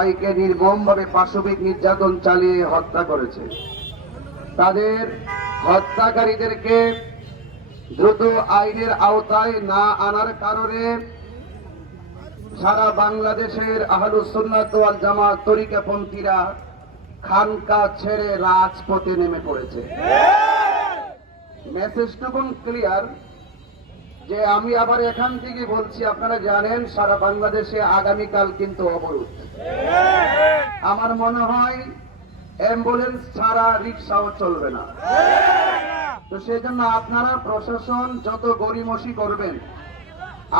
ভাইকে নির্মমভাবে পাশবিক নির্যাতন চালিয়ে হত্যা করেছে। তাদের হত্যাকারীদেরকে দ্রুত আইনের আওতায় না আনার কারণে সারা বাংলাদেশের আহলুস সুন্নাত ওয়াল জামাত তরিকাপন্থীরা খানকা ছেড়ে রাজপথে নেমে পড়েছে। মেসেজটুকুন ক্লিয়ার যে আমি আবার এখান থেকে বলছি, আপনারা জানেন সারা বাংলাদেশে আগামীকাল কিন্তু অবরোধ। আমার মনে হয় অ্যাম্বুলেন্স ছাড়া রিক্সাও চলবে না। তো সেই জন্য আপনারা প্রশাসন যত গড়িমসি করবেন,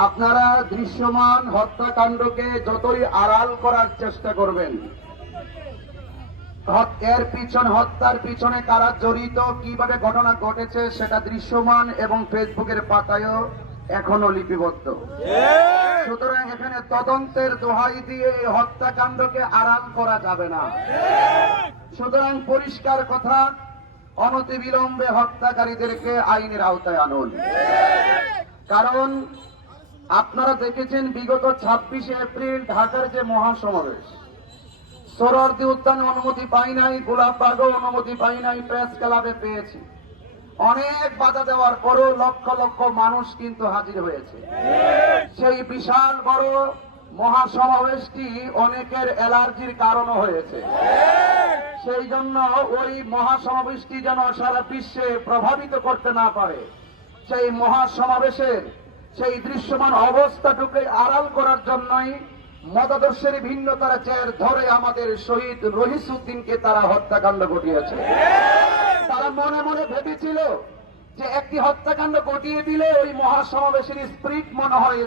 আপনারা দৃশ্যমান হত্যাকাণ্ডকে যতই আড়াল করার চেষ্টা করবেন, হত্যার পিছনে কারা জড়িত, কিভাবে ঘটনা ঘটেছে সেটা দৃশ্যমান এবং ফেসবুকের পাতায়ও এখনো লিপিবদ্ধ। সুতরাং এখানে তদন্তের দোহাই দিয়ে এই হত্যাকাণ্ডকে আড়াল করা যাবে না। সুতরাং পরিষ্কার কথা, অনতিবিলম্বে হত্যাকারীদেরকে আইনের আওতায় আনুন। কারণ আপনারা দেখেছেন বিগত 26শে এপ্রিল ঢাকার যে মহাসমাবেশ, সোহরাওয়ার্দী উদ্যানে অনুমতি পাই নাই, গোলাপবাগও অনুমতি পাই নাই, প্রেস ক্লাবে পেয়েছি। অনেক বাধা দেওয়ার পরও লক্ষ লক্ষ মানুষ কিন্তু হাজির হয়েছে। সেই বিশাল বড় মহাসমাবেশটি অনেকের অ্যালার্জির কারণও হয়েছে। সেই জন্য ওই মহাসমাবেশটি যেন সারা বিশ্বে প্রভাবিত করতে না পারে, সেই মহাসমাবেশের সেই দৃশ্যমান অবস্থাটুকে আড়াল করার জন্যই মতাদর্শের ভিন্নতার জের ধরে আমাদের শহীদ রহিসউদ্দিনকে তারা হত্যাকাণ্ড ঘটিয়েছে। তারা মনে মনে ভেবেছিল যে একটি হত্যাকাণ্ড ঘটিয়ে দিলে ওই মহাসমাবেশের স্পিরিট মনে হয়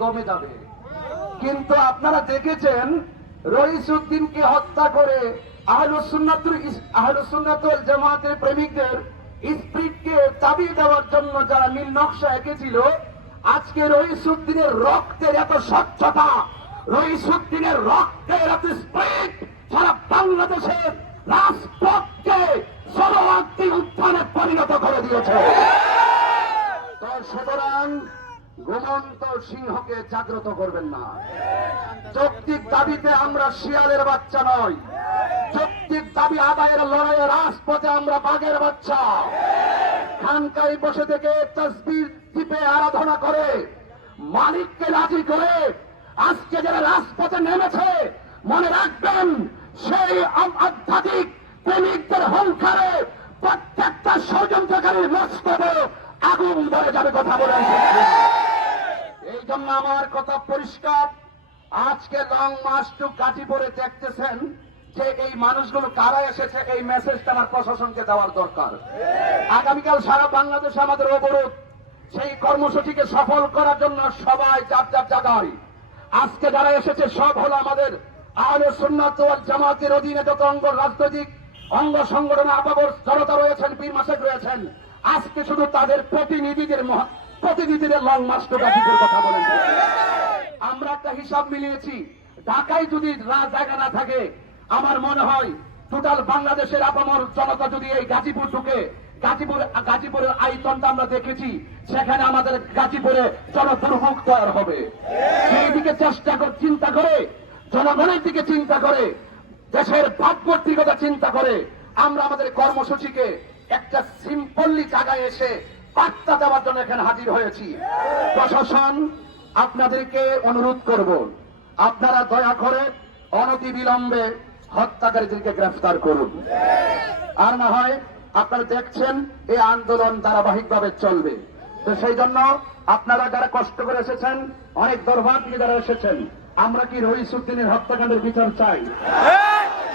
দমে যাবে। কিন্তু আপনারা দেখেছেন রহিসউদ্দিনকে হত্যা করে আহলুস সুন্নাত ওয়াল জামাতের প্রেমিকদের স্পিরিটকে চাবিয়ে দেওয়ার জন্য যারা নীল নকশা এঁকেছিল, আজকে রহিসউদ্দিনের রক্তের এত স্বচ্ছতা, রহিসউদ্দিনের রক্তের এত স্পিরিট সারা বাংলাদেশের রাজপথকে সোহরাওয়ার্দী উত্থানে পরিণত করে দিয়েছে। তো সুতরাং ঘুমন্ত সিংহকে জাগ্রত করবেন না। যৌক্তিক দাবিতে আমরা শিয়ালের বাচ্চা নই, যৌক্তিক দাবি আদায়ের লড়াইয়ে রাজপথে আমরা বাঘের বাচ্চা। খানকায় বসে থেকে তাসবিহ টিপে আরাধনা করে মালিককে রাজি করে আজকে যারা রাজপথে নেমেছে, মনে রাখবেন সেই আধ্যাত্মিক প্রেমিকদের হুঙ্কারে প্রত্যেকটা ষড়যন্ত্রকারীর মস্তকে আগুন ধরে যাবে। কথা বলেন। এই জন্য আমার কথা পরিষ্কার, আজকে লং মার্চ টু গাজীপুরে দেখতেছেন যে এই মানুষগুলো কারা এসেছে, এই মেসেজটা আমার প্রশাসনকে দেওয়ার দরকার। আগামীকাল সারা বাংলাদেশে আমাদের অবরোধ, সেই কর্মসূচিকে সফল করার জন্য সবাই যার যার জায়গায়। আজকে যারা এসেছে সব হলো আমাদের আহলুস সুন্নাত ওয়াল জামাতের অধীনে যত অঙ্গ রাজনৈতিক অঙ্গ সংগঠন আপাবর জনতা রয়েছেন, পীর মাসেক রয়েছেন। আজকে শুধু তাদের প্রতিনিধিদের লং মার্চ টু গাজীপুর কথা বলেন। আমরা একটা হিসাব মিলিয়েছি, ঢাকায় যদি জায়গা না থাকে, আমার মনে হয় টোটাল বাংলাদেশের আপামর জনতা যদি এই গাজীপুর ঢুকে, গাজীপুরের আয়তনটা আমরা দেখেছি, সেখানে আমাদের গাজীপুরে জনদুর্ভোগ তৈরি হবে। সেই দিকে চিন্তা করে, জনগণের দিকে চিন্তা করে, দেশের ভাবমূর্তির কথা চিন্তা করে আমরা আমাদের কর্মসূচিকে একটা সিম্পলি জায়গায় এসে বার্তা দেওয়ার জন্য এখানে হাজির হয়েছি। প্রশাসন আপনাদেরকে অনুরোধ করব, আপনারা দয়া করে অনতিবিলম্বে হত্যাকারীদেরকে গ্রেফতার করুন। আর না হয় আপনারা দেখছেন এই আন্দোলন ধারাবাহিকভাবে চলবে। তো সেই জন্য আপনারা যারা কষ্ট করে এসেছেন, অনেক দরবার থেকে যারা এসেছেন, আমরা কি রহিসউদ্দিনের হত্যাকাণ্ডের বিচার চাই?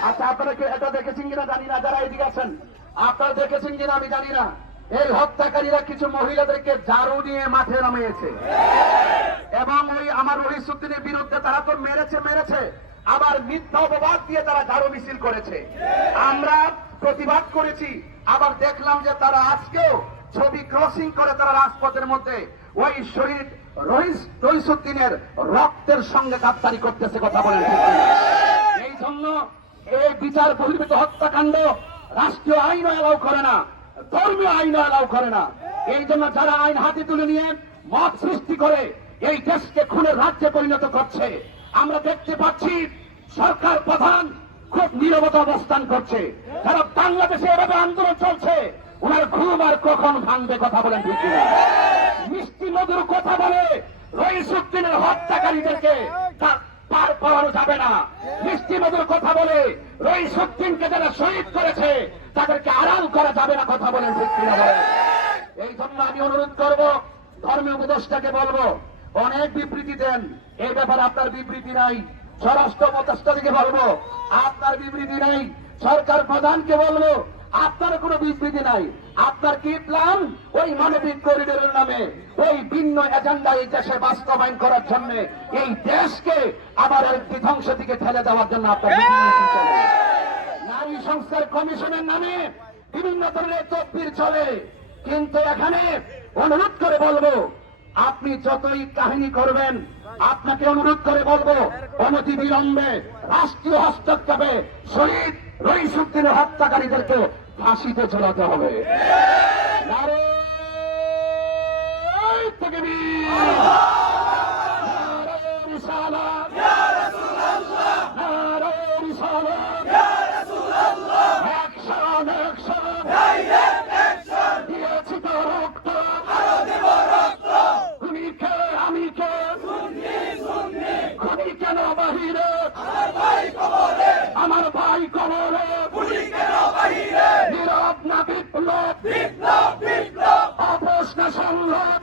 আচ্ছা, আপনারা কি এটা দেখেছেন কিনা জানি না, যারা এদিকে আছেন আপনারা দেখেছেন কিনা আমি জানি না, এই হত্যাকারীরা কিছু মহিলাদেরকে ঝাড়ু নিয়ে মাঠে নামিয়েছে এবং ওই আমার রহিসউদ্দিনের বিরুদ্ধে তারা তো মেরেছে, আবার মিথ্যা অপবাদ দিয়ে তারা ঝাড়ু মিছিল করেছে। আমরা প্রতিবাদ করেছি, আবার দেখলাম যে তারা আজকেও ছবি ক্রসিং করে তারা রাজপথের মধ্যে ওই শহীদ রহিসউদ্দিনের রক্তের সঙ্গে গাদ্দারি করতেছে। কথা বলেন। এই জন্য এই বিচার বহির্ভূত হত্যাকাণ্ড রাষ্ট্রীয় আইন এলাও করে না, ধর্মীয় আইন এলাও করে না। এই জন্য যারা আইন হাতে তুলে নিয়ে মত সৃষ্টি করে এই দেশকে খুনের রাজ্যে পরিণত করছে, আমরা দেখতে পাচ্ছি সরকার প্রধান খুব নীরবতা অবস্থান করছে, কারণ বাংলাদেশে এভাবে আন্দোলন চলছে, ওনার ঘুম আর কখন ভাঙবে কথা বলেন ঠিক কিনা? মিষ্টি মধুর কথা বলে রইসুদ্দিনের হত্যাকারীদেরকে তার পার পাওয়ানো যাবে না। মিষ্টি মধুর কথা বলে রইসুদ্দিনকে যারা শহীদ করেছে তাদেরকে আড়াল করা যাবে না কথা বলেন ঠিক কিনা? এই জন্য আমি অনুরোধ করব, ধর্মীয় উপদেষ্টাকে বলবো, অনেক বিবৃতি দেন, এই ব্যাপারে আপনার বিবৃতি নাই। স্বরাষ্ট্র উপদেষ্টাকে বলবো, আপনার বিবৃতি নাই। সরকার প্রধানকে বলবো, আপনার কোনো বিবৃতি নাই। আপনার কি প্ল্যান ওই মানবিক করিডোরের নামে ওই ভিন্ন এজেন্ডা এই দেশে বাস্তবায়ন করার জন্য এই দেশকে আবার একটি ধ্বংস দিকে ঠেলে দেওয়ার জন্য আপনার বিবৃতি চলে। নারী সংস্কার কমিশনের নামে বিভিন্ন ধরনের তদবির চলে, কিন্তু এখানে অনুরোধ করে বলবো, আপনি যতই কাহিনী করবেন, আপনাকে অনুরোধ করে বলবো, অনতি বিলম্বে রাষ্ট্রীয় হস্তক্ষেপে শহীদ রইসুদ্দিনের হত্যাকারীদেরকে ফাঁসিতে ঝোলাতে হবে। নারে তাকবীর, নারে রিসালাত, নারে রিসালাত, অ্যাকশন অ্যাকশন, দিয়েছি তো রক্ত, তুমি কে আমি কে, খুনি কেন বাহিরে, আমার ভাই কবরে, নীরব না বিপ্লব, আপোষ না সংগ্রাম,